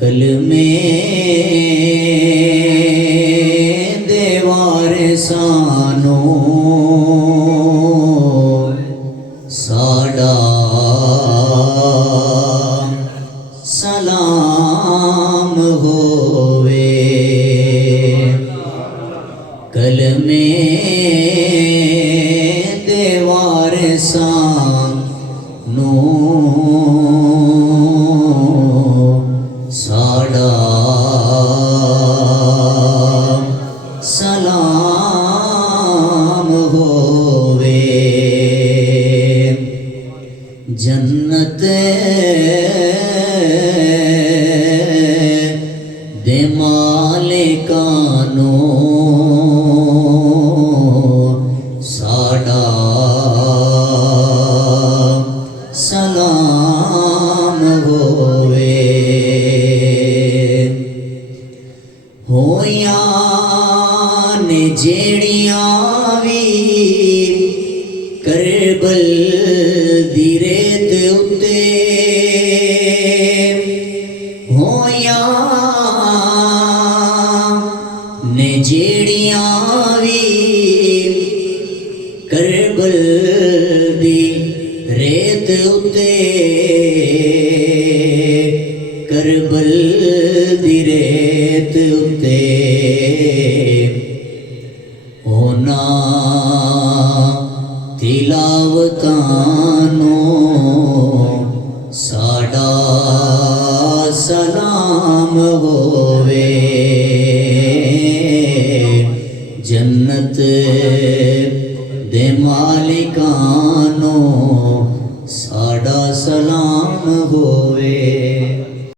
कलमे देवार सानो साड़ा सलाम होवे। कलमे देवार सानो साड़ा सलाम होवे। जन्नत दे मालिकानो साड़ा सलाम होवे। होया ने जेड़ियां भी करबल दी रेत उत्ते होया ने जेड़ियां भी करबल दी रेत उत्ते करबल दी रेत उत्ते होना तिलावतानो साड़ा सलाम होवे। जन्नत दे मालिकां